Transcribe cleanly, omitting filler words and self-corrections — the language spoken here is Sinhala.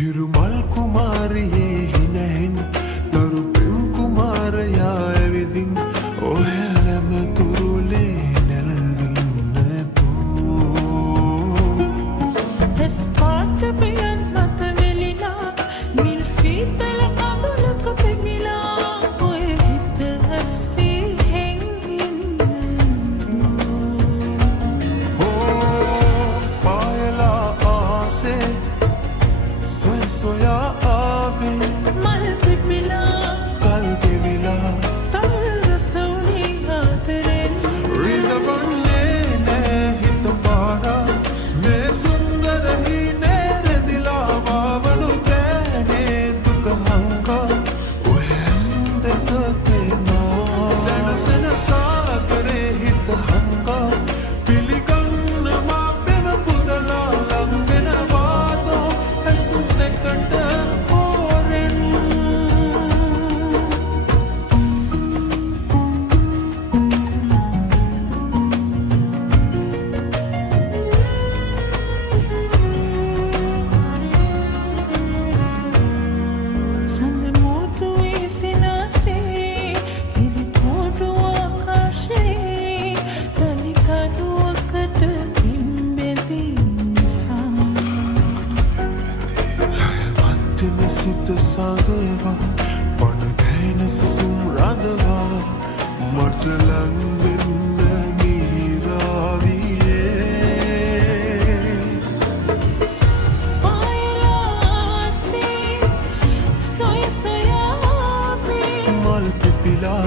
හිරුමල් කුමාරියේ හිනැහෙන් දරු පෙම් කුමාරයා ඇවිදින් ඔහෙලම තුරුලේ නැලවින්න තෝ එස්පාට පියන් මත වෙලිලා නිල් සීතල කඳුලක පෙමිලා ඔය හිත ඇස්සේ හැංගෙන්න පායලා ආසේ සොයා ආවේ මල් පිපිලා කල් ගෙවිලා තවල රස වුණේ ආදරෙන් රිදවන්නේ නෑ හිත පාරා මේ සුන්දර හීනේ රැඳිලා වාවනු පෑනේ දුක හංගා ඔය ඇස් දෙක තේනවා සැනසෙන සාගරේ හිත හංගා පිළිගන්න මා පෙම පුදලා ලං වෙනවාදෝ ඇස් දෙකට හොරෙන් සඳ මුදුවේ සිනාසේ හිරි තෝඩු ආකාශේ තනි කඩුවකට පිම්බෙදී නිසා මත්තම සිත සාගවා පණ දැන සුසුම් රඳවා මට ලං වෙන්න නීරාවියේ පායලා ආසේ සොය සොයා ආවේ මල් පිපිලා